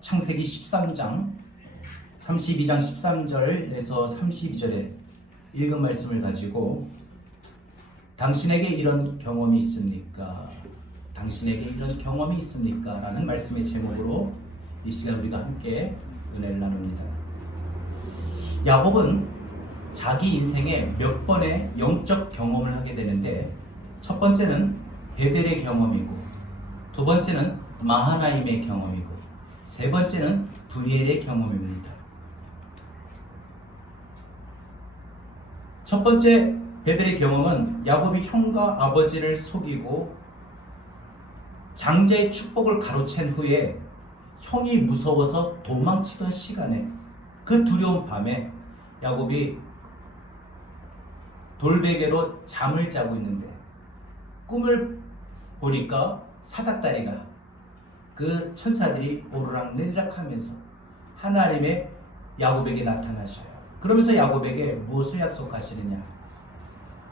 창세기 13장 32장 13절에서 32절에 읽은 말씀을 가지고 당신에게 이런 경험이 있습니까? 당신에게 이런 경험이 있습니까? 라는 말씀의 제목으로 이 시간 우리가 함께 은혜를 나눕니다. 야곱은 자기 인생에 몇 번의 영적 경험을 하게 되는데, 첫 번째는 베델의 경험이고, 두 번째는 마하나임의 경험이고, 세 번째는 브니엘의 경험입니다. 첫 번째 베델의 경험은 야곱이 형과 아버지를 속이고 장자의 축복을 가로챈 후에 형이 무서워서 도망치던 시간에, 그 두려운 밤에 야곱이 돌베개로 잠을 자고 있는데 꿈을 보니까 사닥다리가, 그 천사들이 오르락내리락 하면서 하나님의 야곱에게 나타나셔요. 그러면서 야곱에게 무엇을 약속하시느냐?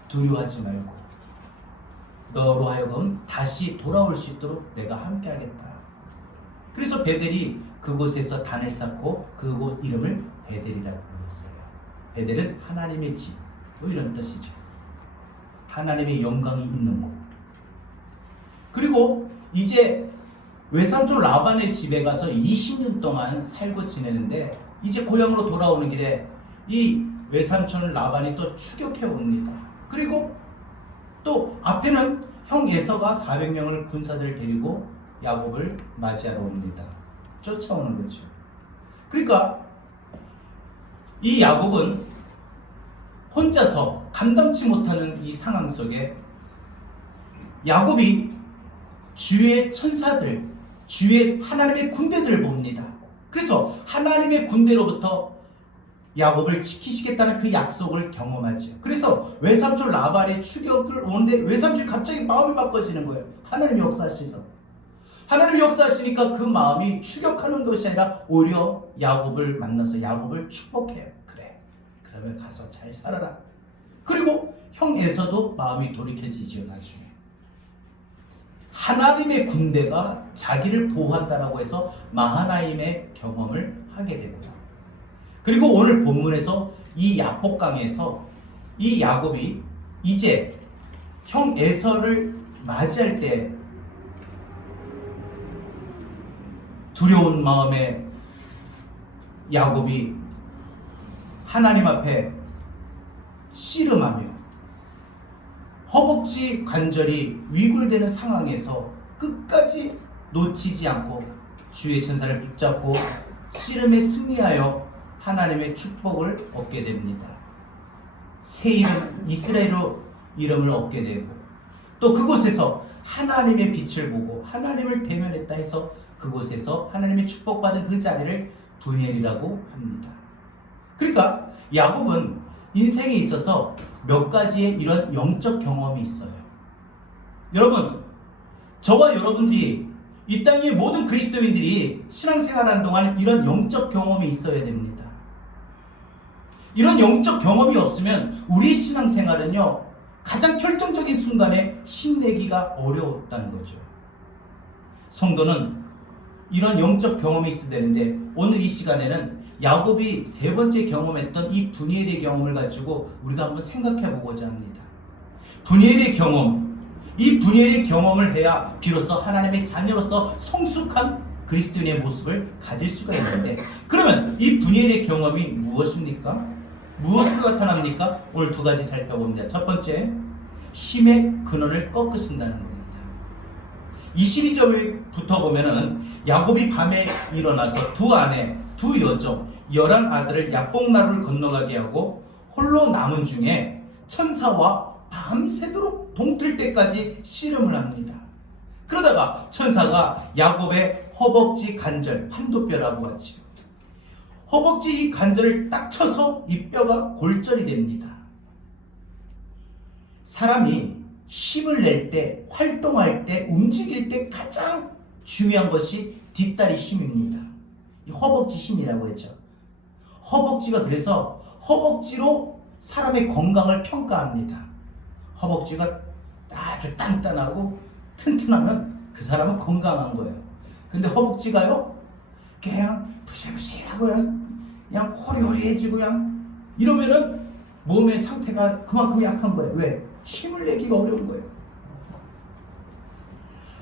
두려워하지 말고 너로 하여금 다시 돌아올 수 있도록 내가 함께 하겠다. 그래서 베델이 그곳에서 단을 쌓고 그곳 이름을 베델이라고 불렀어요. 베델은 하나님의 집, 이런 뜻이죠. 하나님의 영광이 있는 곳. 그리고 이제 외삼촌 라반의 집에 가서 20년 동안 살고 지내는데, 이제 고향으로 돌아오는 길에 이 외삼촌 라반이 또 추격해 옵니다. 그리고 또 앞에는 형 에서가 400명을 군사들을 데리고 야곱을 맞이하러 옵니다. 쫓아오는 거죠. 그러니까 이 야곱은 혼자서 감당치 못하는 이 상황 속에 야곱이 주의 천사들, 주의 하나님의 군대들을 봅니다. 그래서 하나님의 군대로부터 야곱을 지키시겠다는 그 약속을 경험하죠. 그래서 외삼촌 라반의 추격을 오는데 외삼촌이 갑자기 마음이 바꿔지는 거예요. 하나님이 역사하시서. 하나님이 역사하시니까 그 마음이 추격하는 것이 아니라 오히려 야곱을 만나서 야곱을 축복해요. 그래, 그러면 가서 잘 살아라. 그리고 형 에서도 마음이 돌이켜지죠. 나중에 하나님의 군대가 자기를 보호한다라고 해서 마하나임의 경험을 하게 되고요. 그리고 오늘 본문에서 이 야복강에서 이 야곱이 이제 형 에서를 맞이할 때 두려운 마음에 야곱이 하나님 앞에 씨름하며 허벅지 관절이 위골되는 상황에서 끝까지 놓치지 않고 주의 천사를 붙잡고 씨름에 승리하여 하나님의 축복을 얻게 됩니다. 새 이름 이스라엘로 이름을 얻게 되고, 또 그곳에서 하나님의 빛을 보고 하나님을 대면했다 해서 그곳에서 하나님의 축복받은 그 자리를 브니엘이라고 합니다. 그러니까 야곱은 인생에 있어서 몇 가지의 이런 영적 경험이 있어요. 여러분, 저와 여러분들이, 이 땅의 모든 그리스도인들이 신앙생활하는 동안 이런 영적 경험이 있어야 됩니다. 이런 영적 경험이 없으면 우리 신앙생활은요, 가장 결정적인 순간에 힘내기가 어려웠다는 거죠. 성도는 이런 영적 경험이 있어야 되는데, 오늘 이 시간에는 야곱이 세 번째 경험했던 이 브니엘의 경험을 가지고 우리가 한번 생각해 보고자 합니다. 브니엘의 경험, 이 브니엘의 경험을 해야 비로소 하나님의 자녀로서 성숙한 그리스도인의 모습을 가질 수가 있는데, 그러면 이 브니엘의 경험이 무엇입니까? 무엇으로 나타납니까? 오늘 두 가지 살펴봅니다. 첫 번째, 힘의 근원을 꺾으신다는 겁니다. 22절부터 보면은 야곱이 밤에 일어나서 두 아내, 두 여종, 11아들을 야복나루를 건너가게 하고 홀로 남은 중에 천사와 밤새도록 동틀 때까지 씨름을 합니다. 그러다가 천사가 야곱의 허벅지 관절, 판도뼈라고 하죠. 허벅지 이 관절을 딱 쳐서 이 뼈가 골절이 됩니다. 사람이 힘을 낼 때, 활동할 때, 움직일 때 가장 중요한 것이 뒷다리 힘입니다. 이 허벅지 힘이라고 했죠. 허벅지가, 그래서 허벅지로 사람의 건강을 평가합니다. 허벅지가 아주 단단하고 튼튼하면 그 사람은 건강한 거예요. 근데 허벅지가요, 그냥 부실부실하고 그냥 호리호리해지고 그냥 이러면은 몸의 상태가 그만큼 약한 거예요. 왜? 힘을 내기가 어려운 거예요.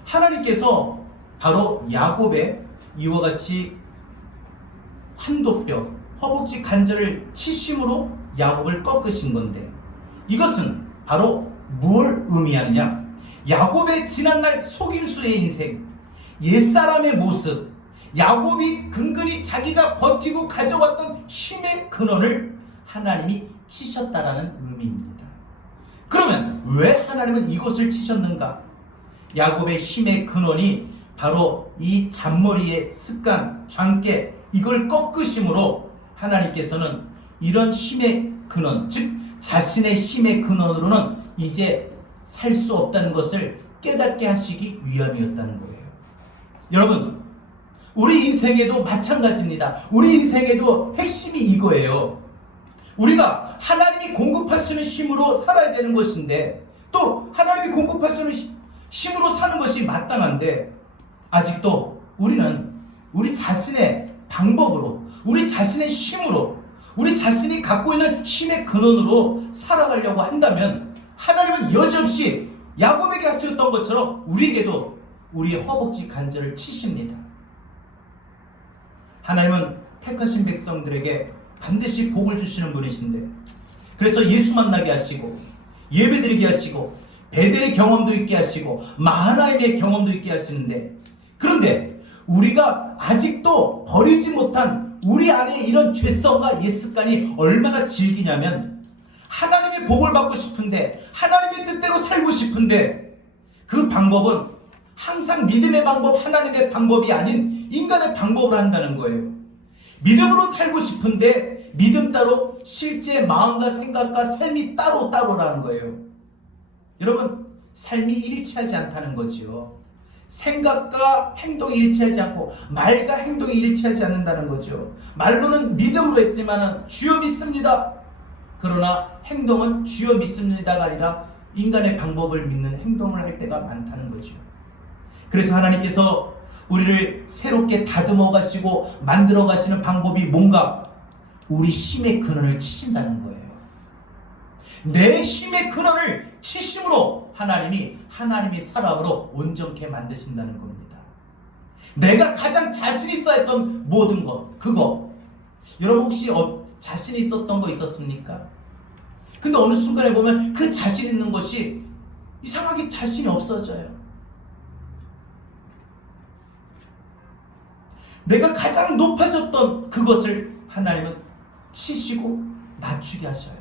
하나님께서 바로 야곱의 이와 같이 환도뼈, 허벅지 관절을 치심으로 야곱을 꺾으신 건데, 이것은 바로 뭘 의미하느냐? 야곱의 지난날 속임수의 인생, 옛사람의 모습, 야곱이 근근히 자기가 버티고 가져왔던 힘의 근원을 하나님이 치셨다라는 의미입니다. 그러면 왜 하나님은 이것을 치셨는가? 야곱의 힘의 근원이 바로 이 잔머리의 습관, 장깨, 이걸 꺾으심으로 하나님께서는 이런 힘의 근원, 즉 자신의 힘의 근원으로는 이제 살 수 없다는 것을 깨닫게 하시기 위함이었다는 거예요. 여러분, 우리 인생에도 마찬가지입니다. 우리 인생에도 핵심이 이거예요. 우리가 하나님이 공급하시는 힘으로 살아야 되는 것인데, 또 하나님이 공급하시는 힘으로 사는 것이 마땅한데, 아직도 우리는 우리 자신의 방법으로, 우리 자신의 힘으로, 우리 자신이 갖고 있는 힘의 근원으로 살아가려고 한다면 하나님은 여지없이 야곱에게 하셨던 것처럼 우리에게도 우리의 허벅지 관절을 치십니다. 하나님은 택하신 백성들에게 반드시 복을 주시는 분이신데, 그래서 예수 만나게 하시고 예배드리게 하시고 베델의 경험도 있게 하시고 마하나임의 경험도 있게 하시는데, 그런데 우리가 아직도 버리지 못한 우리 안에 이런 죄성과 옛습관이 얼마나 질기냐면, 하나님의 복을 받고 싶은데, 하나님의 뜻대로 살고 싶은데, 그 방법은 항상 믿음의 방법, 하나님의 방법이 아닌 인간의 방법으로 한다는 거예요. 믿음으로 살고 싶은데 믿음 따로 실제 마음과 생각과 삶이 따로라는 거예요. 여러분, 삶이 일치하지 않다는 거죠. 생각과 행동이 일치하지 않고 말과 행동이 일치하지 않는다는 거죠. 말로는 믿음으로 했지만 주여 믿습니다. 그러나 행동은 주여 믿습니다가 아니라 인간의 방법을 믿는 행동을 할 때가 많다는 거죠. 그래서 하나님께서 우리를 새롭게 다듬어 가시고 만들어 가시는 방법이 뭔가? 우리 힘의 근원을 치신다는 거예요. 내 힘의 근원을 치심으로 하나님이 하나님의 사람으로 온전케 만드신다는 겁니다. 내가 가장 자신 있어 했던 모든 것, 그거 여러분 혹시 자신 있었던 거 있었습니까? 근데 어느 순간에 보면 그 자신 있는 것이 이상하게 자신이 없어져요. 내가 가장 높아졌던 그것을 하나님은 치시고 낮추게 하셔요.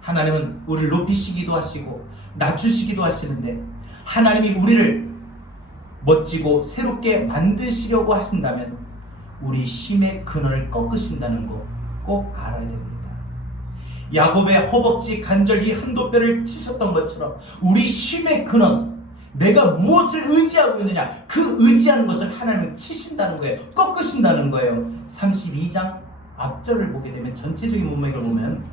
하나님은 우리를 높이시기도 하시고 낮추시기도 하시는데, 하나님이 우리를 멋지고 새롭게 만드시려고 하신다면 우리 힘의 근원을 꺾으신다는 거 꼭 알아야 됩니다. 야곱의 허벅지 관절 이 한도뼈를 치셨던 것처럼 우리 힘의 근원, 내가 무엇을 의지하고 있느냐, 그 의지하는 것을 하나님은 치신다는 거예요. 꺾으신다는 거예요. 32장 앞절을 보게 되면, 전체적인 문맥을 보면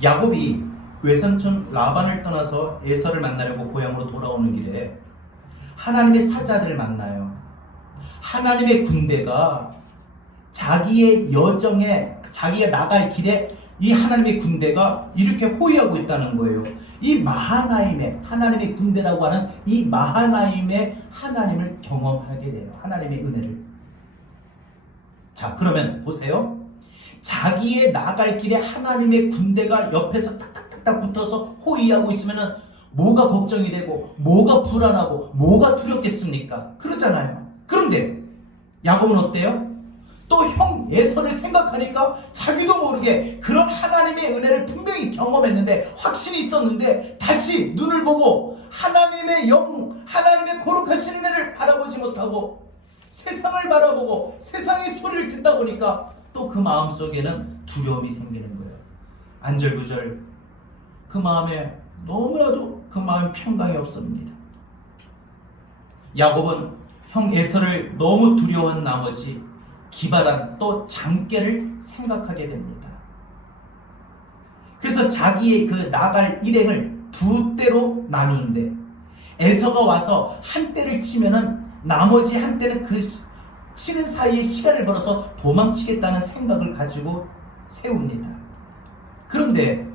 야곱이 외삼촌 라반을 떠나서 에서를 만나려고 고향으로 돌아오는 길에 하나님의 사자들을 만나요. 하나님의 군대가 자기의 여정에, 자기가 나갈 길에 이 하나님의 군대가 이렇게 호위하고 있다는 거예요. 이 마하나임의 하나님의 군대라고 하는 이 마하나임의 하나님을 경험하게 돼요. 하나님의 은혜를. 자, 그러면 보세요. 자기의 나갈 길에 하나님의 군대가 옆에서 딱딱딱딱 붙어서 호위하고 있으면 뭐가 걱정이 되고 뭐가 불안하고 뭐가 두렵겠습니까? 그러잖아요. 그런데 야곱은 어때요? 또 형 에서를 생각하니까 자기도 모르게 그런 하나님의 은혜를 분명히 경험했는데, 확신이 있었는데, 다시 눈을 보고 하나님의 영, 하나님의 거룩하신 은혜를 바라보지 못하고 세상을 바라보고 세상의 소리를 듣다 보니까 또 그 마음속에는 두려움이 생기는 거예요. 안절부절 그 마음에 너무나도 그 마음이 평강이 없습니다. 야곱은 형 에서를 너무 두려워한 나머지 기발한 또 장깨를 생각하게 됩니다. 그래서 자기의 그 나갈 일행을 두 때로 나누는데, 에서가 와서 한 때를 치면은 나머지 한때는 그 치는 사이에 시간을 벌어서 도망치겠다는 생각을 가지고 세웁니다. 그런데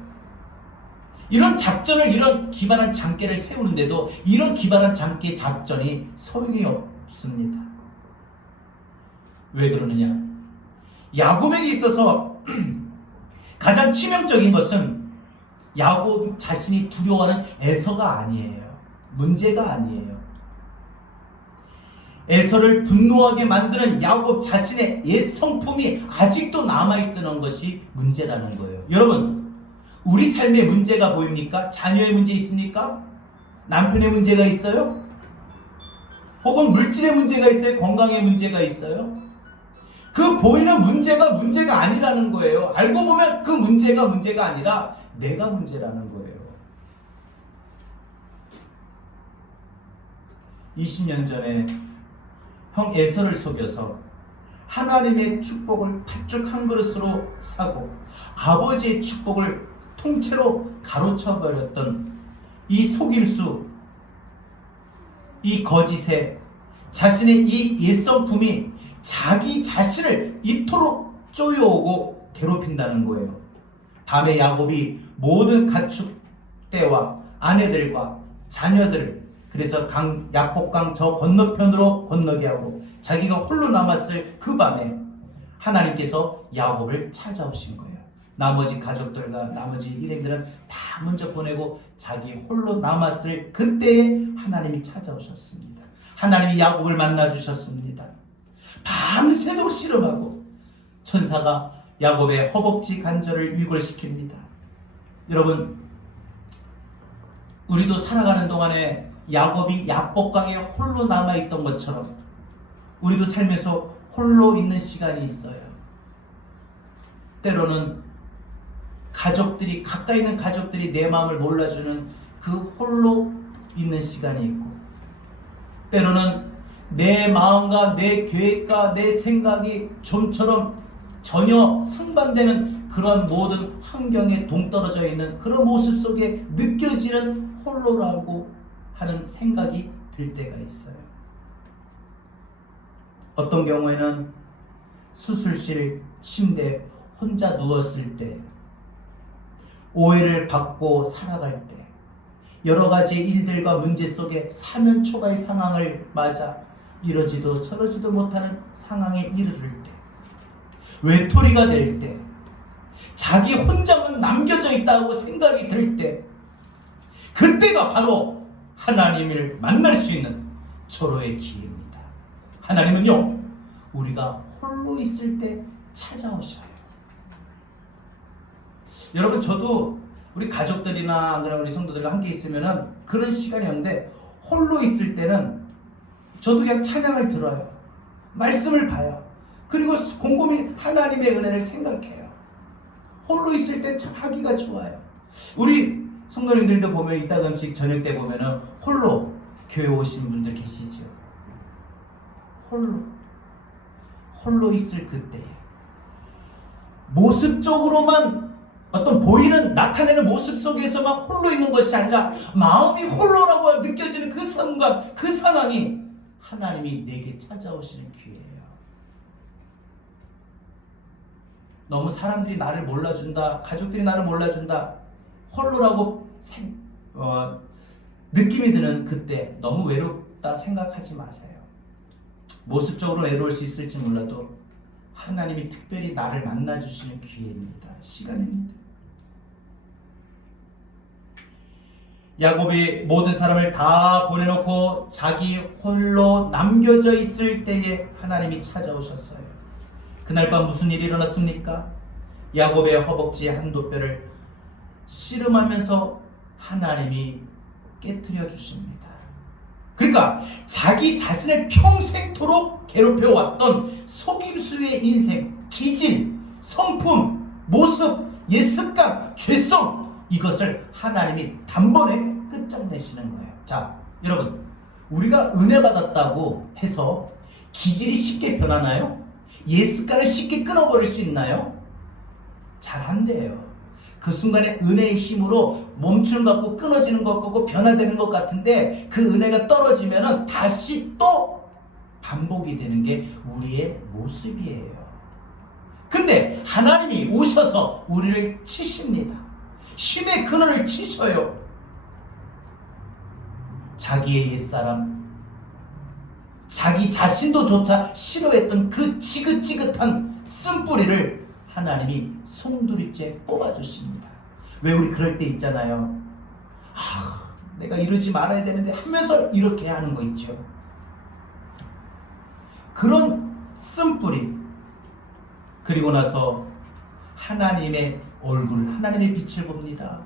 이런 작전을, 이런 기발한 장계를 세우는데도 이런 기발한 장계 작전이 소용이 없습니다. 왜 그러느냐? 야곱에게 있어서 가장 치명적인 것은 야곱 자신이 두려워하는 에서가 아니에요. 문제가 아니에요. 에서를 분노하게 만드는 야곱 자신의 옛 성품이 아직도 남아있다는 것이 문제라는 거예요. 여러분, 우리 삶의 문제가 보입니까? 자녀의 문제 있습니까? 남편의 문제가 있어요? 혹은 물질의 문제가 있어요? 건강의 문제가 있어요? 그 보이는 문제가 아니라는 거예요. 알고 보면 그 문제가 아니라 내가 문제라는 거예요. 20년 전에 형 에서를 속여서 하나님의 축복을 팥죽 한 그릇으로 사고 아버지의 축복을 통째로 가로쳐버렸던 이 속임수, 이 거짓에 자신의 이 옛성품이 자기 자신을 이토록 쪼여오고 괴롭힌다는 거예요. 밤에 야곱이 모든 가축대와 아내들과 자녀들을 그래서 야복강 저 건너편으로 건너게 하고 자기가 홀로 남았을 그 밤에 하나님께서 야곱을 찾아오신 거예요. 나머지 가족들과 나머지 일행들은 다 먼저 보내고 자기 홀로 남았을 그때에 하나님이 찾아오셨습니다. 하나님이 야곱을 만나주셨습니다. 밤새도록 씨름하고 천사가 야곱의 허벅지 관절을 위골시킵니다. 여러분, 우리도 살아가는 동안에 야곱이 야복강에 홀로 남아있던 것처럼 우리도 살면서 홀로 있는 시간이 있어요. 때로는 가족들이, 가까이 있는 가족들이 내 마음을 몰라주는 그 홀로 있는 시간이 있고, 때로는 내 마음과 내 계획과 내 생각이 좀처럼 전혀 상반되는 그런 모든 환경에 동떨어져 있는 그런 모습 속에 느껴지는 홀로라고 하는 생각이 들 때가 있어요. 어떤 경우에는 수술실 침대에 혼자 누웠을 때, 오해를 받고 살아갈 때, 여러 가지 일들과 문제 속에 사면초가의 상황을 맞아 이러지도 저러지도 못하는 상황에 이르를 때, 외톨이가 될 때, 자기 혼자만 남겨져 있다고 생각이 들 때, 그때가 바로 하나님을 만날 수 있는 절호의 기회입니다. 하나님은요, 우리가 홀로 있을 때 찾아오셔요. 여러분, 저도 우리 가족들이나 우리 성도들과 함께 있으면은 그런 시간이 오는데, 홀로 있을 때는 저도 그냥 찬양을 들어요. 말씀을 봐요. 그리고 곰곰이 하나님의 은혜를 생각해요. 홀로 있을 때 참 하기가 좋아요. 우리 성도님들도 보면 이따금씩 저녁 때 보면은 홀로 교회 오신 분들 계시죠. 홀로 있을 그때에 모습적으로만 어떤 보이는 나타내는 모습 속에서만 홀로 있는 것이 아니라 마음이 홀로라고 느껴지는 그 순간, 그 상황이 하나님이 내게 찾아오시는 기회예요. 너무 사람들이 나를 몰라준다, 가족들이 나를 몰라준다, 홀로라고 느낌이 드는 그때 너무 외롭다 생각하지 마세요. 모습적으로 외로울 수 있을지 몰라도 하나님이 특별히 나를 만나주시는 기회입니다. 시간입니다. 야곱이 모든 사람을 다 보내놓고 자기 홀로 남겨져 있을 때에 하나님이 찾아오셨어요. 그날 밤 무슨 일이 일어났습니까? 야곱의 허벅지의 한도 뼈를 씨름하면서 하나님이 깨트려 주십니다. 그러니까 자기 자신을 평생토록 괴롭혀왔던 속임수의 인생, 기질, 성품, 모습, 옛습관, 죄성, 이것을 하나님이 단번에 끝장내시는 거예요. 자, 여러분, 우리가 은혜 받았다고 해서 기질이 쉽게 변하나요? 옛습관을 쉽게 끊어버릴 수 있나요? 잘 안 돼요. 그 순간에 은혜의 힘으로 멈추는 것 같고 끊어지는 것 같고 변화되는 것 같은데, 그 은혜가 떨어지면은 다시 또 반복이 되는 게 우리의 모습이에요. 근데 하나님이 오셔서 우리를 치십니다. 힘의 근원을 치셔요. 자기의 옛사람, 자기 자신도 조차 싫어했던 그 지긋지긋한 쓴뿌리를 하나님이 송두리째 뽑아주십니다. 왜 우리 그럴 때 있잖아요. 내가 이러지 말아야 되는데 하면서 이렇게 하는 거 있죠. 그런 쓴뿌리, 그리고 나서 하나님의 얼굴, 하나님의 빛을 봅니다.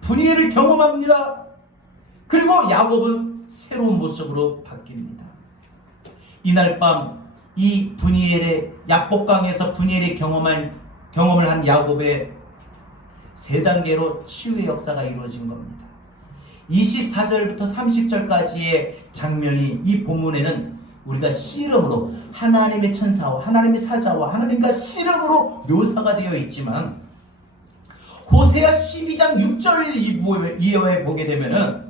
분이엘을 경험합니다. 그리고 야곱은 새로운 모습으로 바뀝니다. 이날 밤 이 분이엘의 야복강에서 분이엘이 경험을 한 야곱의 세 단계로 치유의 역사가 이루어진 겁니다. 24절부터 30절까지의 장면이 이 본문에는 우리가 씨름으로 하나님의 천사와 하나님의 사자와 하나님과 씨름으로 묘사가 되어 있지만 호세아 12장 6절 이하에 보게 되면은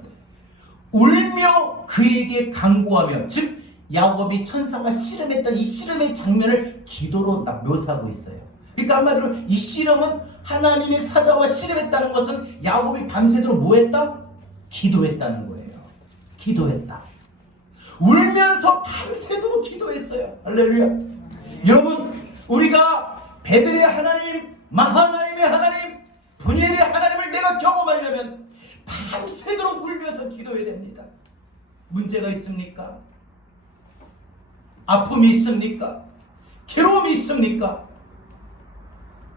울며 그에게 간구하며, 즉 야곱이 천사와 씨름했던 이 씨름의 장면을 기도로 묘사하고 있어요. 그러니까 한마디로 이 씨름은 하나님의 사자와 씨름했다는 것은 야곱이 밤새도록 뭐했다? 기도했다는 거예요. 기도했다. 울면서 밤새도록 기도했어요. 할렐루야. 여러분, 우리가 베들의 하나님, 마하나임의 하나님, 분이엘의 하나님을 내가 경험하려면 밤새도록 울면서 기도해야 됩니다. 문제가 있습니까? 아픔이 있습니까? 괴로움이 있습니까?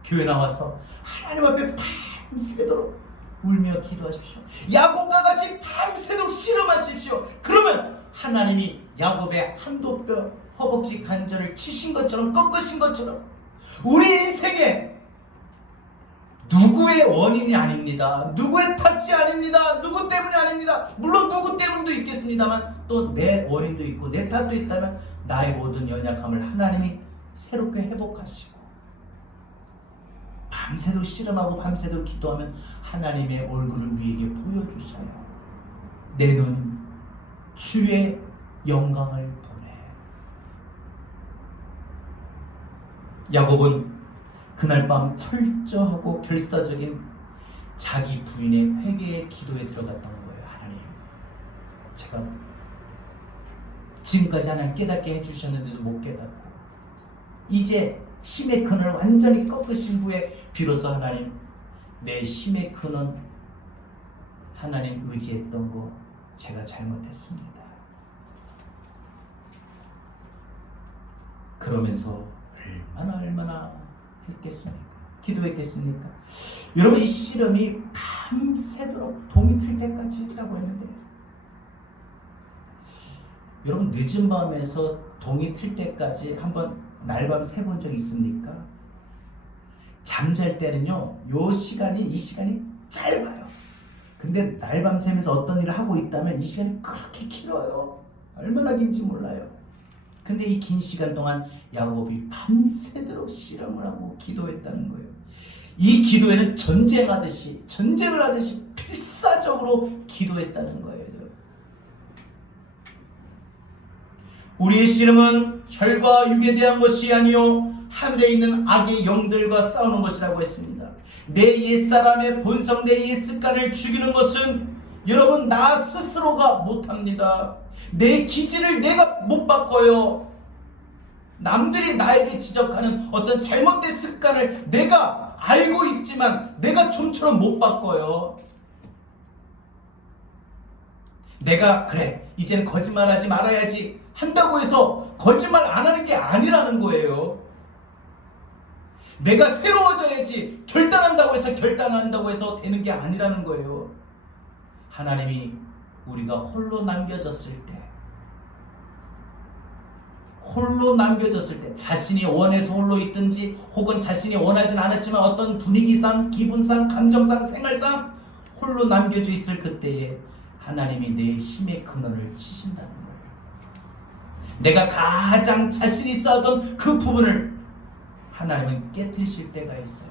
교회 나와서 하나님 앞에 밤새도록 울며 기도하십시오. 야곱과 같이 밤새도록 씨름하십시오. 그러면 하나님이 야곱의 한도뼈 허벅지 관절을 치신 것처럼, 꺾으신 것처럼 우리 인생에 누구의 원인이 아닙니다. 누구의 탓이 아닙니다. 누구 때문이 아닙니다. 물론 누구 때문도 있겠습니다만 또 내 원인도 있고 내 탓도 있다면 나의 모든 연약함을 하나님이 새롭게 회복하시고 밤새도록 씨름하고 밤새도록 기도하면 하나님의 얼굴을 우리에게 보여주셔요. 내 눈 주의 영광을 보네. 야곱은 그날 밤 철저하고 결사적인 자기 부인의 회개의 기도에 들어갔던 거예요. 하나님, 제가 지금까지 하나님 깨닫게 해주셨는데도 못 깨닫고 이제 힘의 근원을 완전히 꺾으신 후에 비로소 하나님, 내 힘의 근원 하나님 의지했던 거 제가 잘못했습니다. 그러면서 얼마나 했겠습니까? 기도했겠습니까? 여러분, 이 씨름이 밤새도록 동이 틀 때까지 했다고 했는데, 여러분 늦은 밤에서 동이 틀 때까지 한번 날밤 새 본 적 있습니까? 잠잘 때는요, 이 시간이 짧아요. 근데 날밤 새면서 어떤 일을 하고 있다면 이 시간이 그렇게 길어요. 얼마나 긴지 몰라요. 근데 이 긴 시간 동안 야곱이 밤새도록 씨름을 하고 기도했다는 거예요. 이 기도에는 전쟁을 하듯이 필사적으로 기도했다는 거예요. 우리의 씨름은 혈과 육에 대한 것이 아니요 하늘에 있는 악의 영들과 싸우는 것이라고 했습니다. 내 옛사람의 본성, 내 옛습관을 죽이는 것은 여러분 나 스스로가 못합니다. 내 기질을 내가 못 바꿔요. 남들이 나에게 지적하는 어떤 잘못된 습관을 내가 알고 있지만 내가 좀처럼 못 바꿔요. 내가 그래 이제는 거짓말하지 말아야지 한다고 해서 거짓말 안 하는 게 아니라는 거예요. 내가 새로워져야지 결단한다고 해서 되는 게 아니라는 거예요. 하나님이 우리가 홀로 남겨졌을 때 자신이 원해서 홀로 있든지 혹은 자신이 원하진 않았지만 어떤 분위기상, 기분상, 감정상, 생활상 홀로 남겨져 있을 그때에 하나님이 내 힘의 근원을 치신다는 거예요. 내가 가장 자신이 쌓았던 그 부분을 하나님은 깨트리실 때가 있어요.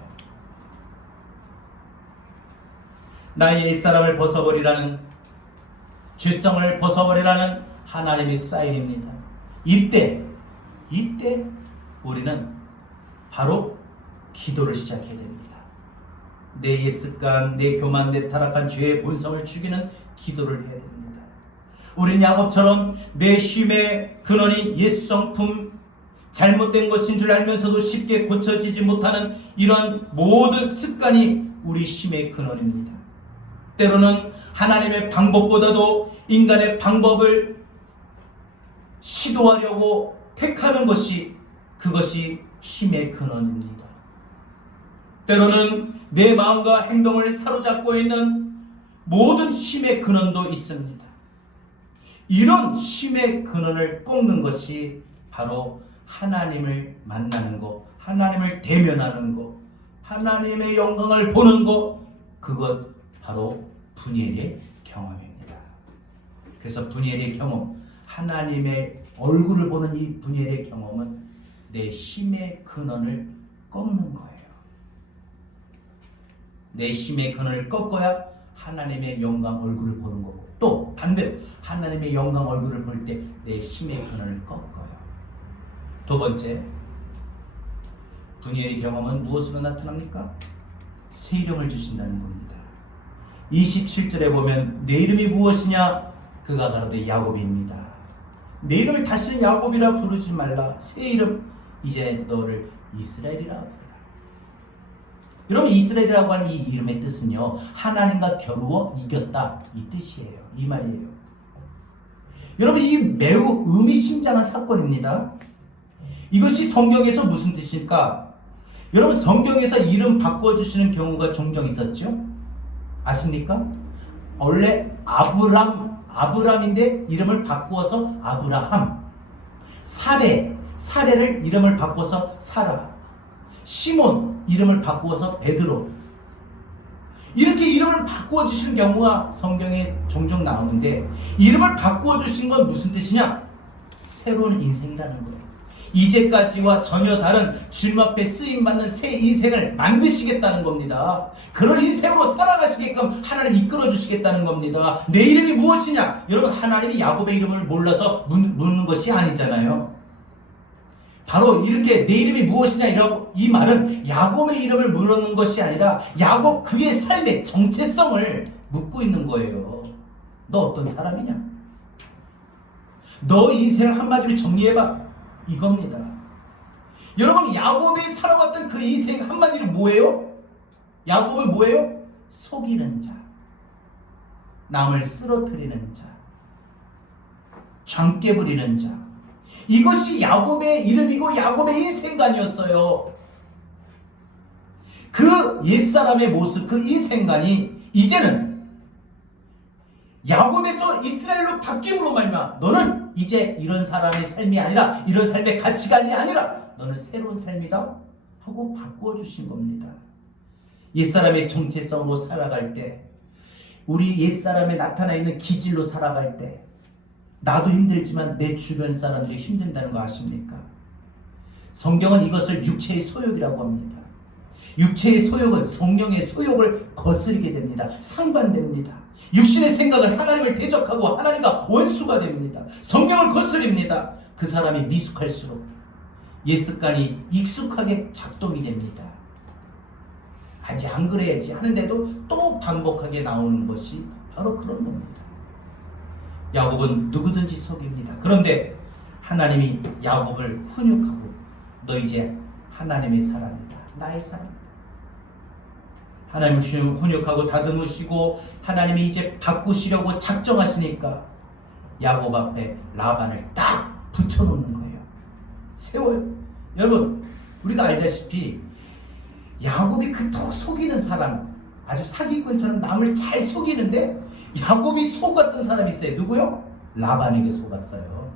나의 옛사람을 벗어버리라는, 죄성을 벗어버리라는 하나님의 사인입니다. 이때 우리는 바로 기도를 시작해야 됩니다. 내 옛습관, 내 교만, 내 타락한 죄의 본성을 죽이는 기도를 해야 됩니다. 우린 야곱처럼 내 힘의 근원이 옛성품, 잘못된 것인 줄 알면서도 쉽게 고쳐지지 못하는 이런 모든 습관이 우리 힘의 근원입니다. 때로는 하나님의 방법보다도 인간의 방법을 시도하려고 택하는 것이 그것이 힘의 근원입니다. 때로는 내 마음과 행동을 사로잡고 있는 모든 힘의 근원도 있습니다. 이런 힘의 근원을 꺾는 것이 바로 하나님을 만나는 것, 하나님을 대면하는 것, 하나님의 영광을 보는 것, 그것 바로 분이엘의 경험입니다. 그래서 분이엘의 경험, 하나님의 얼굴을 보는 이 분이엘의 경험은 내 힘의 근원을 꺾는 거예요. 내 힘의 근원을 꺾어야 하나님의 영광 얼굴을 보는 거고, 또 반대로 하나님의 영광 얼굴을 볼 때 내 힘의 근원을 꺾어요. 두 번째, 분이엘의 경험은 무엇으로 나타납니까? 새 이름을 주신다는 겁니다. 27절에 보면 내 이름이 무엇이냐? 그가 가로되 야곱입니다. 내 이름을 다시는 야곱이라 부르지 말라. 새 이름, 이제 너를 이스라엘이라 부르라. 여러분, 이스라엘이라고 하는 이 이름의 뜻은요, 하나님과 겨루어 이겼다, 이 뜻이에요. 이 말이에요. 여러분, 이 매우 의미심장한 사건입니다. 이것이 성경에서 무슨 뜻일까? 여러분, 성경에서 이름 바꿔주시는 경우가 종종 있었죠? 아십니까? 원래 아브람인데 이름을 바꾸어서 아브라함. 사레를 이름을 바꿔서 사라. 시몬 이름을 바꾸어서 베드로. 이렇게 이름을 바꾸어 주시는 경우가 성경에 종종 나오는데, 이름을 바꾸어 주신 건 무슨 뜻이냐? 새로운 인생이라는 거예요. 이제까지와 전혀 다른 주님 앞에 쓰임받는 새 인생을 만드시겠다는 겁니다. 그런 인생으로 살아가시게끔 하나님 이끌어 주시겠다는 겁니다. 내 이름이 무엇이냐? 여러분, 하나님이 야곱의 이름을 몰라서 묻는 것이 아니잖아요. 바로 이렇게 내 이름이 무엇이냐, 이 말은 야곱의 이름을 물는 것이 아니라 야곱 그의 삶의 정체성을 묻고 있는 거예요. 너 어떤 사람이냐? 너 인생을 한마디로 정리해봐, 이겁니다. 여러분, 야곱이 살아왔던 그 인생 한마디로 뭐예요? 야곱은 뭐예요? 속이는 자, 남을 쓰러뜨리는 자, 장깨 부리는 자. 이것이 야곱의 이름이고 야곱의 인생관이었어요. 그 옛사람의 모습, 그 인생관이 이제는 야곱에서 이스라엘로 바뀜으로 말미암아 너는 이제 이런 사람의 삶이 아니라, 이런 삶의 가치관이 아니라 너는 새로운 삶이다 하고 바꾸어 주신 겁니다. 옛사람의 정체성으로 살아갈 때, 우리 옛사람에 나타나 있는 기질로 살아갈 때, 나도 힘들지만 내 주변 사람들이 힘든다는 거 아십니까? 성경은 이것을 육체의 소욕이라고 합니다. 육체의 소욕은 성령의 소욕을 거스르게 됩니다. 상반됩니다. 육신의 생각은 하나님을 대적하고 하나님과 원수가 됩니다. 성령을 거스립니다. 그 사람이 미숙할수록 옛습관이 익숙하게 작동이 됩니다. 아직 안 그래야지 하는데도 또 반복하게 나오는 것이 바로 그런 겁니다. 야곱은 누구든지 속입니다. 그런데 하나님이 야곱을 훈육하고 너 이제 하나님의 사람이다, 나의 사람이다. 하나님을 훈육하고 다듬으시고 하나님이 이제 바꾸시려고 작정하시니까 야곱 앞에 라반을 딱 붙여놓는 거예요. 세워요. 여러분, 우리가 알다시피 야곱이 그토록 속이는 사람, 아주 사기꾼처럼 남을 잘 속이는데, 야곱이 속았던 사람이 있어요. 누구요? 라반에게 속았어요.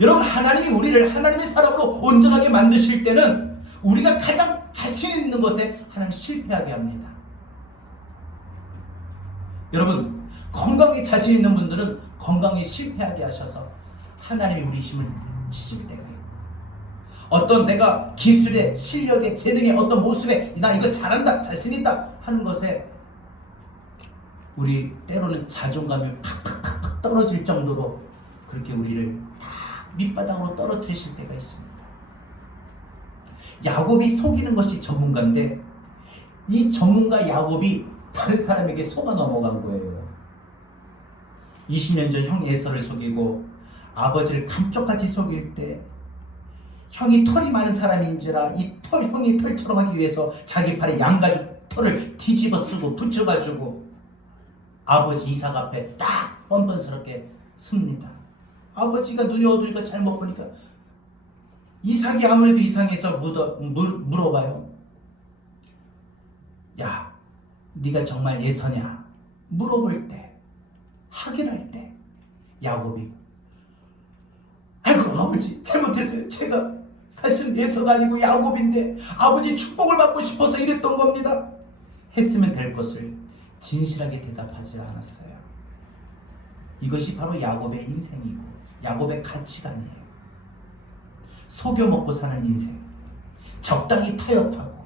여러분, 하나님이 우리를 하나님의 사람으로 온전하게 만드실 때는 우리가 가장 자신 있는 것에 하나님 실패하게 합니다. 여러분, 건강에 자신 있는 분들은 건강에 실패하게 하셔서 하나님이 우리 힘을 치실 때가 있고, 어떤 내가 기술에, 실력에, 재능에, 어떤 모습에 나 이거 잘한다, 자신 있다 하는 것에 우리 때로는 자존감이 팍팍팍팍 떨어질 정도로 그렇게 우리를 다 밑바닥으로 떨어뜨리실 때가 있습니다. 야곱이 속이는 것이 전문가인데 이 전문가 야곱이 다른 사람에게 속아 넘어간 거예요. 20년 전 형 에서를 속이고 아버지를 감쪽같이 속일 때 형이 털이 많은 사람인지라 이 형이 털처럼 하기 위해서 자기 팔에 양가죽 털을 뒤집어 쓰고 붙여가지고 아버지 이삭 앞에 딱 뻔뻔스럽게 씁니다. 아버지가 눈이 어두니까 잘못 보니까 이삭이 아무래도 이상해서 물어봐요. 야, 네가 정말 에서냐? 물어볼 때, 확인할 때 야곱이 아이고 아버지 잘못했어요. 제가 사실 에서가 아니고 야곱인데 아버지 축복을 받고 싶어서 이랬던 겁니다. 했으면 될 것을 진실하게 대답하지 않았어요. 이것이 바로 야곱의 인생이고 야곱의 가치관이에요. 속여 먹고 사는 인생, 적당히 타협하고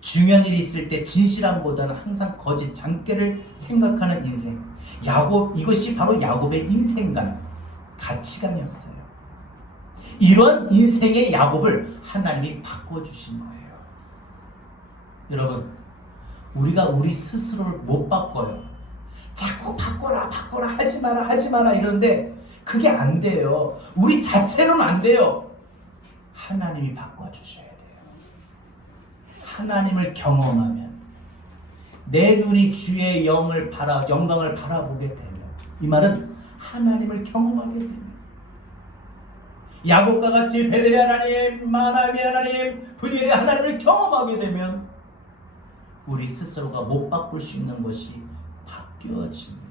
중요한 일이 있을 때 진실함보다는 항상 거짓 장깨를 생각하는 인생, 이것이 바로 야곱의 인생관, 가치관이었어요. 이런 인생의 야곱을 하나님이 바꿔주신 거예요. 여러분, 우리가 우리 스스로를 못 바꿔요. 자꾸 바꿔라 하지 마라 이러는데 그게 안 돼요. 우리 자체로는 안 돼요. 하나님이 바꿔주셔야 돼요. 하나님을 경험하면 내 눈이 주의 영광을 바라보게 되면, 이 말은 하나님을 경험하게 되면, 야곱과 같이 베델의 하나님, 마나임의 하나님, 브니엘의 하나님을 경험하게 되면 우리 스스로가 못 바꿀 수 있는 것이 바뀌어집니다.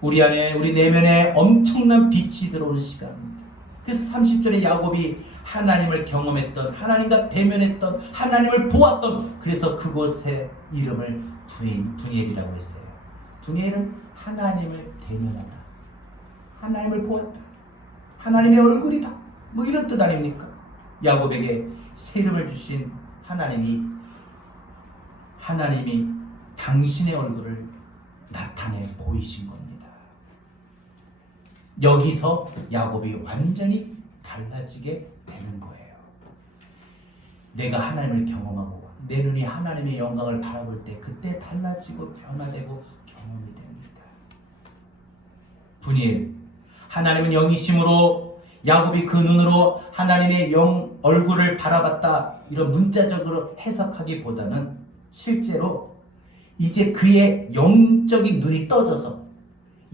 우리 안에, 우리 내면에 엄청난 빛이 들어오는 시간입니다. 그래서 30절에 야곱이 하나님을 경험했던, 하나님과 대면했던, 하나님을 보았던, 그래서 그곳의 이름을 브니엘이라고 했어요. 브니엘은 하나님을 대면하다, 하나님을 보았다, 하나님의 얼굴이다, 뭐 이런 뜻 아닙니까? 야곱에게 새 이름을 주신 하나님이 당신의 얼굴을 나타내 보이신 겁니다. 여기서 야곱이 완전히 달라지게 되는 거예요. 내가 하나님을 경험하고 내 눈이 하나님의 영광을 바라볼 때 그때 달라지고 변화되고 경험이 됩니다. 브니엘, 하나님은 영이심으로 야곱이 그 눈으로 하나님의 얼굴을 바라봤다, 이런 문자적으로 해석하기보다는 실제로 이제 그의 영적인 눈이 떠져서,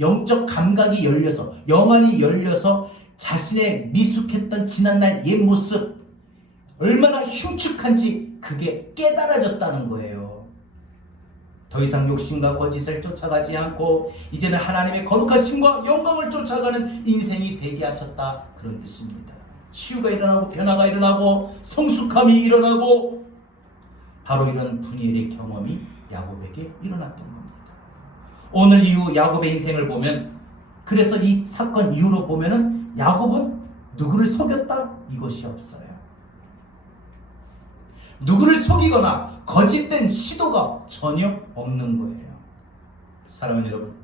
영적 감각이 열려서, 영안이 열려서 자신의 미숙했던 지난날 옛 모습, 얼마나 흉측한지 그게 깨달아졌다는 거예요. 더 이상 욕심과 거짓을 쫓아가지 않고 이제는 하나님의 거룩하심과 영광을 쫓아가는 인생이 되게 하셨다, 그런 뜻입니다. 치유가 일어나고 변화가 일어나고 성숙함이 일어나고, 바로 이런 브니엘의 경험이 야곱에게 일어났던 겁니다. 오늘 이후 야곱의 인생을 보면, 그래서 이 사건 이후로 보면은 야곱은 누구를 속였다? 이것이 없어요. 누구를 속이거나 거짓된 시도가 전혀 없는 거예요. 사랑하는 여러분,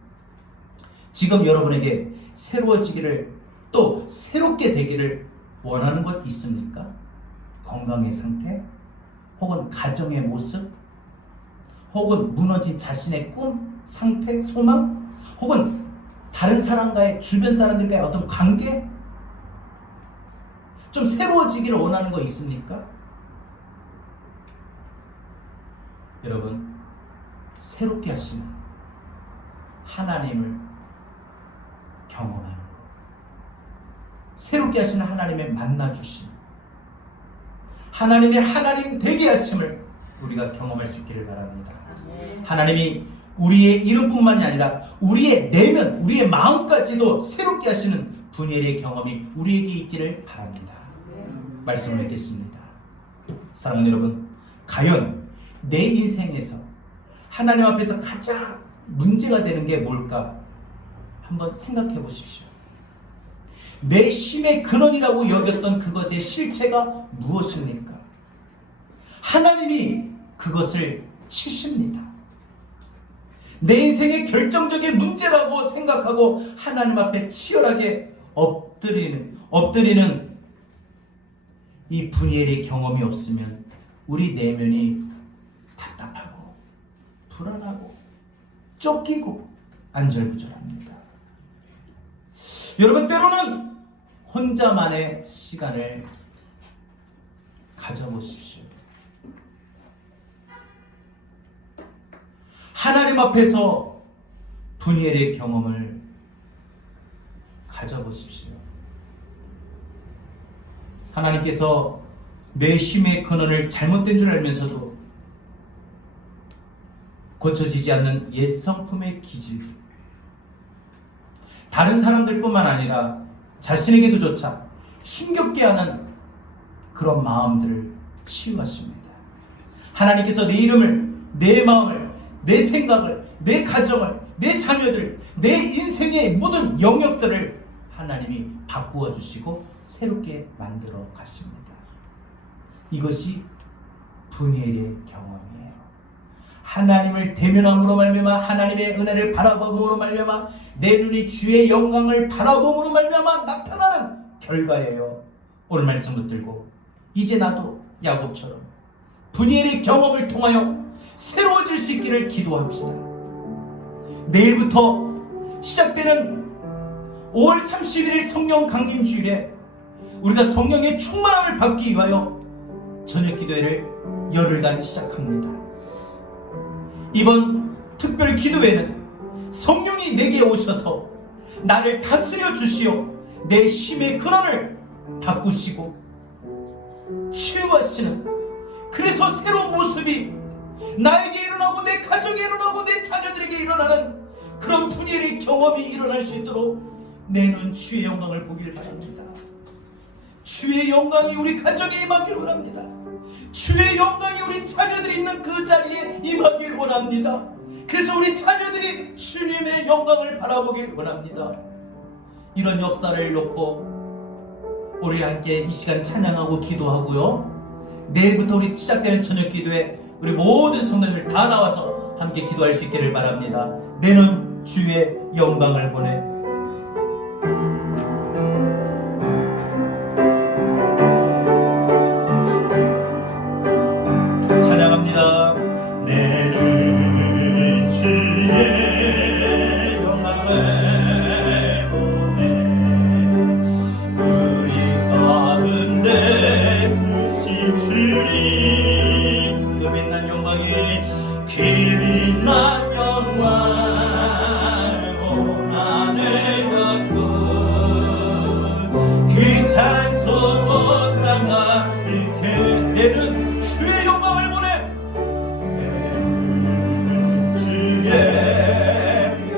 지금 여러분에게 새로워지기를, 또 새롭게 되기를 원하는 것 있습니까? 건강의 상태, 혹은 가정의 모습, 혹은 무너진 자신의 꿈, 상태, 소망, 혹은 다른 사람과의, 주변 사람들과의 어떤 관계, 좀 새로워지기를 원하는 거 있습니까? 여러분, 새롭게 하시는 하나님을 경험하는 것, 새롭게 하시는 하나님의 만나주심, 하나님의 하나님 되게 하심을 우리가 경험할 수 있기를 바랍니다. 하나님이 우리의 이름뿐만이 아니라 우리의 내면, 우리의 마음까지도 새롭게 하시는 브니엘의 경험이 우리에게 있기를 바랍니다. 말씀을 읽겠습니다. 사랑하는 여러분, 과연 내 인생에서 하나님 앞에서 가장 문제가 되는 게 뭘까? 한번 생각해 보십시오. 내 힘의 근원이라고 여겼던 그것의 실체가 무엇입니까? 하나님이 그것을 치십니다. 내 인생의 결정적인 문제라고 생각하고 하나님 앞에 치열하게 엎드리는 이 분이엘의 경험이 없으면 우리 내면이 답답하고 불안하고 쫓기고 안절부절합니다. 여러분, 때로는 혼자만의 시간을 가져보십시오. 하나님 앞에서 분이엘의 경험을 가져보십시오. 하나님께서 내 힘의 근원을 잘못된 줄 알면서도 고쳐지지 않는 옛 성품의 기질들, 다른 사람들뿐만 아니라 자신에게도조차 힘겹게 하는 그런 마음들을 치유하십니다. 하나님께서 내 이름을, 내 마음을, 내 생각을, 내 가정을, 내 자녀들, 내 인생의 모든 영역들을 하나님이 바꾸어 주시고 새롭게 만들어 가십니다. 이것이 분이엘의 경험이에요. 하나님을 대면함으로 말미암아, 하나님의 은혜를 바라봄으로 말미암아, 내 눈이 주의 영광을 바라봄으로 말미암아 나타나는 결과예요. 오늘 말씀 붙들고 이제 나도 야곱처럼 분이엘의 경험을 통하여 새로워질 수 있기를 기도합시다. 내일부터 시작되는 5월 31일 성령 강림 주일에 우리가 성령의 충만함을 받기 위하여 저녁 기도회를 열흘간 시작합니다. 이번 특별 기도회는 성령이 내게 오셔서 나를 다스려 주시어 내 힘의 근원을 바꾸시고 치유하시는, 그래서 새로운 모습이 나에게 일어나고 내 가정에 일어나고 내 자녀들에게 일어나는 그런 분이엘의 경험이 일어날 수 있도록 내 눈 주의 영광을 보길 바랍니다. 주의 영광이 우리 가정에 임하길 원합니다. 주의 영광이 우리 자녀들이 있는 그 자리에 임하길 원합니다. 그래서 우리 자녀들이 주님의 영광을 바라보길 원합니다. 이런 역사를 놓고 우리 함께 이 시간 찬양하고 기도하고요, 내일부터 우리 시작되는 저녁 기도에 우리 모든 성도들 다 나와서 함께 기도할 수 있기를 바랍니다. 내는 주의 영광을 보내. 찬양합니다. 내는 주의 영광을 보내. 우리 가운데 쓰신 주님, 그 빛난 영광이, 그 빛난 영광 그 찬송 온 땅 가득해. 내는 주의 영광을 보내. 내는 주의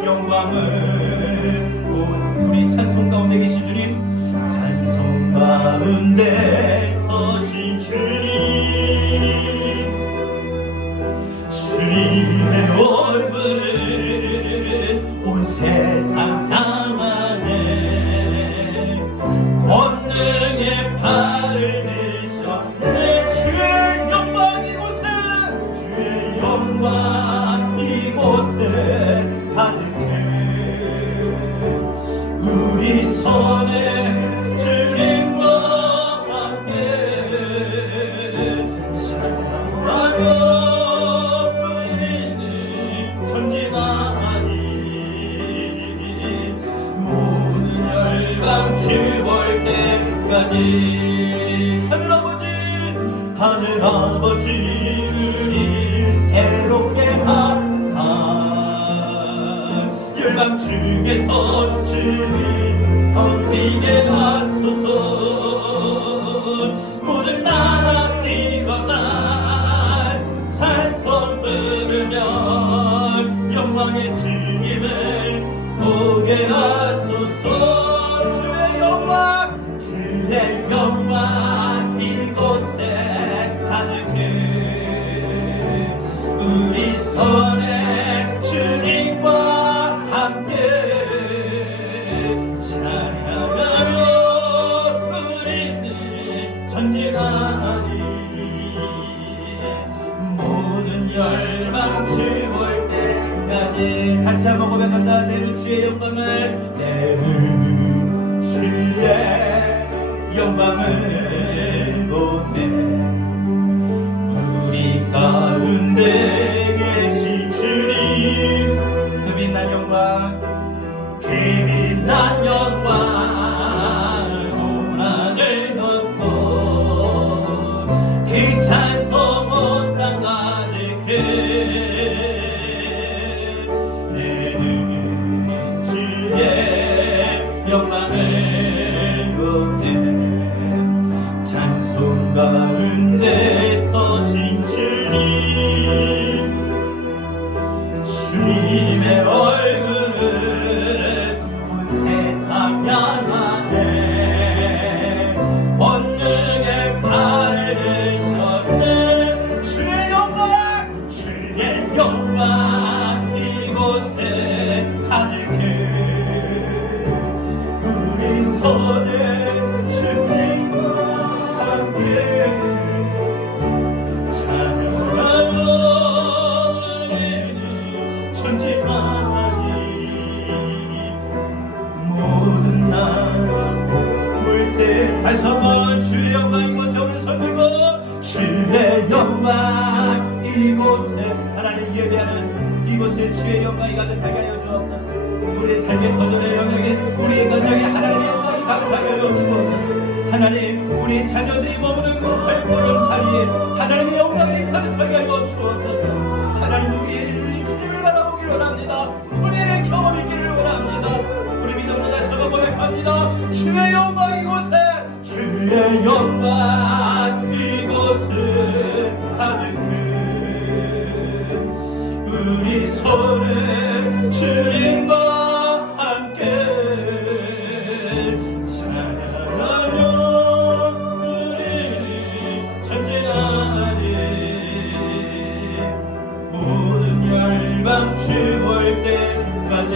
영광을 보내. 우리 찬송 가운데 계신 주님, 찬송 가운데 서신 주님, 주님의 얼굴을 온 세상 향하네. 권능의 발을 드셔. 내 주의 영광 이곳에, 주의 영광 이곳에 가득해. 우리 손에 주님과 함께 찬양하며 우리는 전진하니. 모든 열강 주볼 때까지 하늘아버지 우리 새롭게 하사 열방 중에서 주님 섬기게 하소서. 모든 나라 뛰어나 찬송 부르며 영광의 주님을 보게 하소서. 주의 영광, 주의 영광 이곳에 가득해. 우리 손에 주님과 함께 찬양하며 우리는 전진하리. 주의 영광을 주의 영광을 보내 우리 가운데 계신 주님 그 빛난 영광 그 빛난 영광 고난을 덮고 그 찬송 온 땅 가득해 내 주의 영광을 보내 찬송 가운데 서신 주님의 얼굴을 온 세상 향하네 권능의 발을 드셨네 주의 영광 이곳에 가득해 우리 손에 주님과 함께 찬양하며 전쟁하니 모든 나올 때 다시 한번 주의 영광 이곳에 오늘 손들고 주의 영광 이곳에 하나님 예배하는 이곳에 주의 영광이 가득하게 하여 주옵소서 우리의 삶의 거절의 영역에 우리의 가정에 하나님의 영광이 가득하게 하여 주옵소서 하나님 우리 자녀들이 머무는 그 활보름 자리에 하나님의 영광이 가득하게 하여 주옵소서 하나님 우리의 주님을 바라보기를 원합니다 은혜의 경험 있기를 원합니다 우리 믿음으로 다시 한번 고백합니다 주의 영광 이곳에 주의 영광 이곳에 가득해 우리 손에 주님과 함께 찬양하며 우리 전진하리 모든 열방 주볼 때까지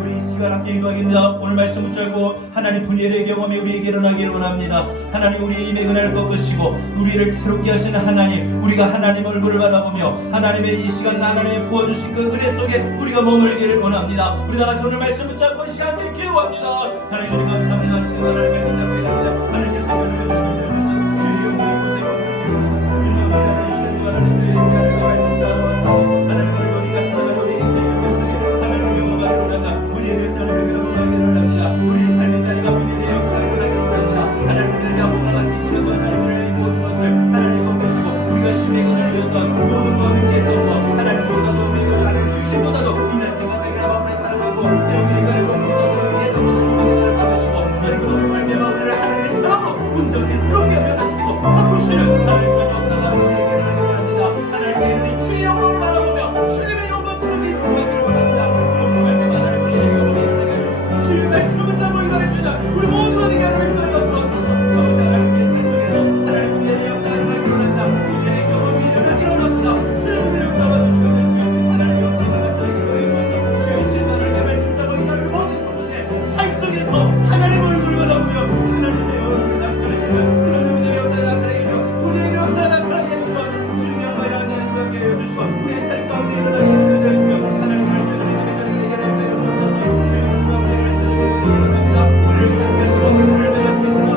우리 이 시간 함께 기도하겠습니다. 오늘 말씀 붙잡고 하나님 분열의 경험이 우리에게 일어나기를 원합니다. 하나님 우리의 힘의 은혜를 꺾으시고 우리를 새롭게 하시는 하나님 우리가 하나님 얼굴을 바라보며 하나님의 이 시간 하나님의 부어주신 그 은혜 속에 우리가 머물기를 원합니다. 우리 다같이 오늘 말씀 붙잡고 이 시간 함께 기도합니다. 사랑해 주님 감사합니다. 지금 하나님 말씀 잡고 기도합니다. 하나님께서 연락해 주시고 주의 영광 이곳에 주의 영광을 주시는 주 하나님 주의 영광을 말씀 잡아서 하나님 얼굴이 가슴을 우리 인생의 영광 속에 하나님의 영광을 원한다. 우리의 하나님의 영광을 원합니다. 우리의 삶의 자리가 우리의 역사를 원하기를 원합니다. 하나님을 야곱과 같이 지금 하나님을 모든 것을 하나님 꺾으시고 우리가 심의 건을 이었던 모든 것을 했던 것 하나님보다도 우리 것 하나님 주심보다도 이날 생각하기를 아버지의 사랑하고 여기를 가리고 모든 것을 했던 모든 영광을 받으시고 여러분 오늘 내 마음을 하나님의 사랑으로 온전히 새롭게 변화시키고 바꾸시는 하나님의 역사가 우리에게 일어나기를 원합니다. 하나님의 이름이 주의 영광을 바라보며 주님의 영광 들어오기를 원합니다. 그런 moment 하나님 우리의 영광이 일어나게 해주시고 주님의 말씀을 붙잡고 기도해 주시다. 우리 모두가 되게 하나님 은혜가 들어옵소서. 아버지 하나님의 삶 속에서 하나님 우리의 역사가 일어나기를 원합니다. 우리의 경험이 일어나기를 원합니다. 주님을 잡아주시고 계시며 하나님의 역사가 나타나기를 원해주셔서 주의 신단을 내 말씀 잡아 기다리는 모든 성도들의 삶 속에서 하나님의 얼굴을 바라보며 하나님의 얼굴을 나타내시는 그런 의미의 역사를 나타내게 해주시고 우리의 역사를 나타나게 해주시고 주님의 영광이 나타나게 해주시고 우리의 삶 가운데 일어나게 해주시며 하나님의 말씀을 믿음의 자리에 되게 하나님의 주셔서 주님의 영광을 말씀을 믿음에 원합니다. 우리를 살펴시고 우리를 변화시키시고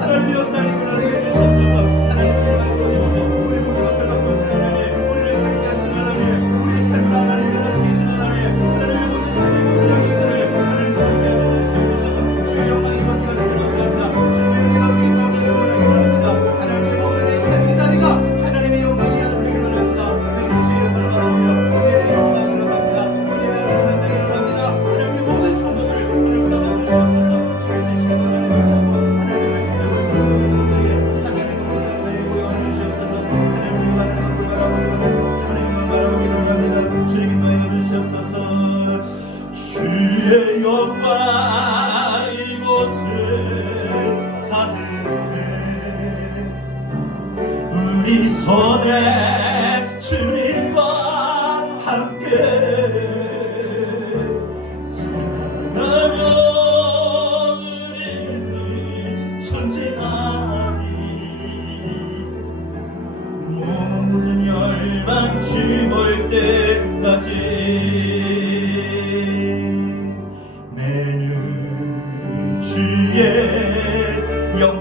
하나님의 역사를 일어나게 해주시옵소서. 하나님의 영광을 보여주시고 우리 모든 것을 갖고 오신 하나님 우리를 살게 하시는 하나님 우리의 삶을 하나님 변화시키시는 하나님 하나님의 모든 삶의 모든 영역들을 하나님 살게 변화시켜주시고 주의 영광이 이것을 가득하게 합니다. 주님의 은혜가 우리 가운데 넘어나게 원합니다. 하나님의 모든 내 삶의 자리가 하나님의 영광이 가득하게 원합니다. 우리 주의 영광을 바라보며 우리의 영광을 원합니다. 우리의 영광을 원합니다. 하나님의 모든 성도들을 하나님 잡아주시옵소서. 주의 세시간 하나님을 잡고 하나님의 말씀을 모든 성도에게 하나님의 영광을 보여주시옵소서. 하나님의 영광을 바라보기를 원합니다. 주님 인도하여 주시옵소서. 주의 영광 이곳을 가득해 우리 손에 주님과 함께 찬양하며 우리를 전쟁하니 모든 열방 주볼 때까지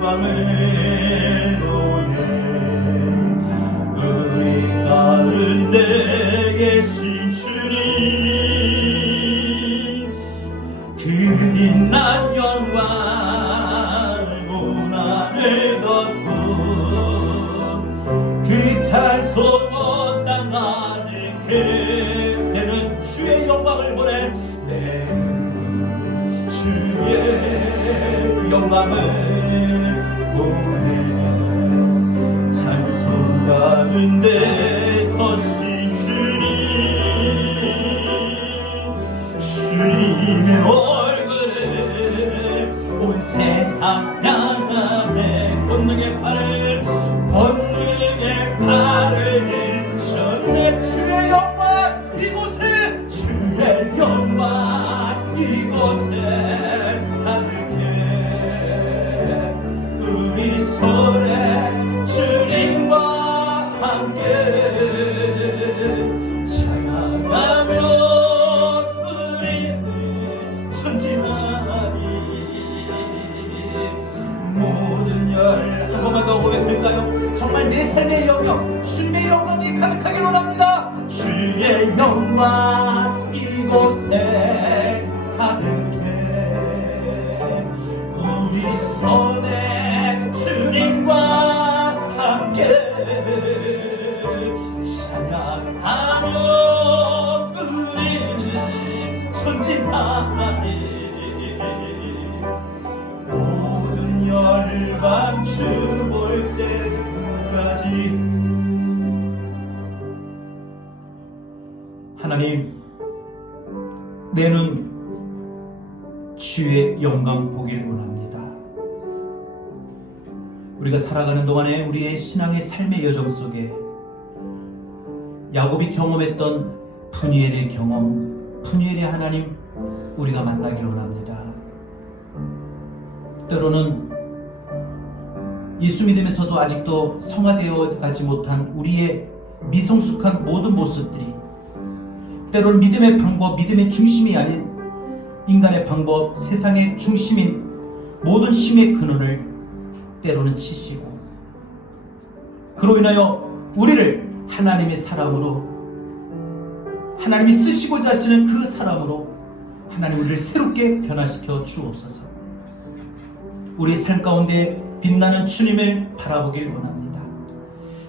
영광을 노래 우리 가운데 계신 주님 그 빛난 영광 고난을 걷고 그 찬송 땅 가득해 내는 주의 영광을 보내 내는 주의 영광을 보내 찬송 가운데 서신 주님의 얼굴을 온 세상 향하네 권능의 팔을 전내 주의 영광 이곳에 주의 영광 이곳에 가득해 우리 손에 주님과 함께 찬양하며 우리는 전진하리 모든 열 한 번만 더 고백할까요? 정말 내 삶의 영역 주님의 영광이 가득하길 원합니다. 주의 영광 이곳에 가득해 우리 손에 주님과 함께 찬양하며 우리는 전진하리 모든 열방 주 볼 때까지 하나님 내는 주의 영광 보길 원합니다. 우리가 살아가는 동안에 우리의 신앙의 삶의 여정 속에 야곱이 경험했던 푸니엘의 경험, 푸니엘의 하나님 우리가 만나길 원합니다. 때로는 예수 믿음에서도 아직도 성화되어 가지 못한 우리의 미성숙한 모든 모습들이 때로는 믿음의 방법, 믿음의 중심이 아닌 인간의 방법, 세상의 중심인 모든 힘의 근원을 때로는 치시고 그로 인하여 우리를 하나님의 사람으로 하나님이 쓰시고자 하시는 그 사람으로 하나님 우리를 새롭게 변화시켜 주옵소서. 우리의 삶 가운데 빛나는 주님을 바라보길 원합니다.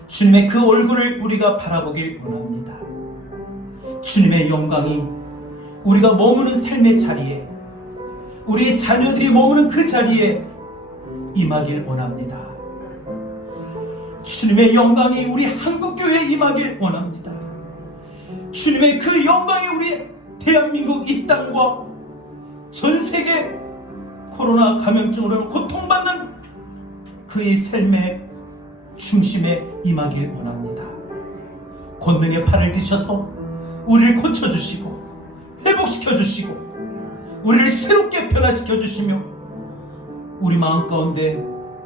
주님의 그 얼굴을 우리가 바라보길 원합니다. 주님의 영광이 우리가 머무는 삶의 자리에 우리의 자녀들이 머무는 그 자리에 임하길 원합니다. 주님의 영광이 우리 한국교회에 임하길 원합니다. 주님의 그 영광이 우리 대한민국 이 땅과 전 세계 코로나 감염증으로 고통받는 그의 삶의 중심에 임하길 원합니다. 권능의 팔을 드셔서 우리를 고쳐주시고 회복시켜주시고 우리를 새롭게 변화시켜주시며 우리 마음 가운데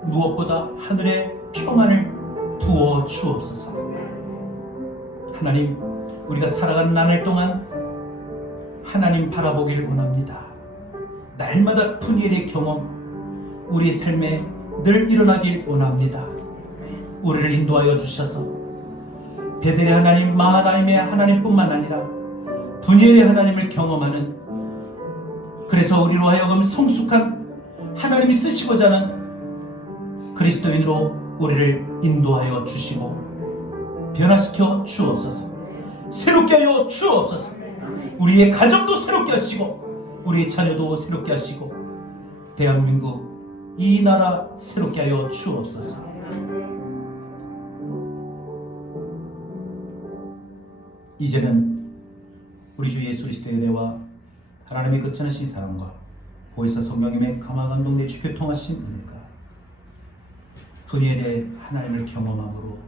무엇보다 하늘의 평안을 부어 주옵소서. 하나님 우리가 살아가는 나날 동안 하나님 바라보길 원합니다. 날마다 푸니엘의 경험 우리의 삶에 늘 일어나길 원합니다. 우리를 인도하여 주셔서 베델의 하나님, 마하나임의 하나님뿐만 아니라 푸니엘의 하나님을 경험하는 그래서 우리로 하여금 성숙한 하나님이 쓰시고자 하는 그리스도인으로 우리를 인도하여 주시고 변화시켜 주옵소서. 새롭게 하여 주옵소서. 우리의 가정도 새롭게 하시고 우리의 자녀도 새롭게 하시고 대한민국 이 나라 새롭게 하여 주옵소서. 이제는 우리 주 예수 그리스도의 은혜와 하나님의 끝자나신 사랑과 보혜사 성령님의 감화 감동 내주 교통하신 은혜가 푸니엘의 하나님을 경험함으로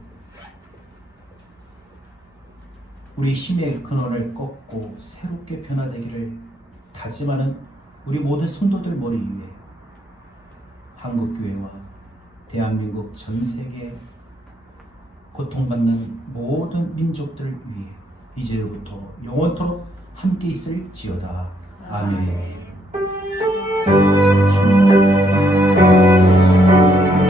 우리 힘의 근원을 꺾고 새롭게 변화되기를 다짐하는 우리 모든 성도들 머리 위에 한국교회와 대한민국 전 세계 고통받는 모든 민족들을 위해 이제로부터 영원토록 함께 있을지어다. 아멘.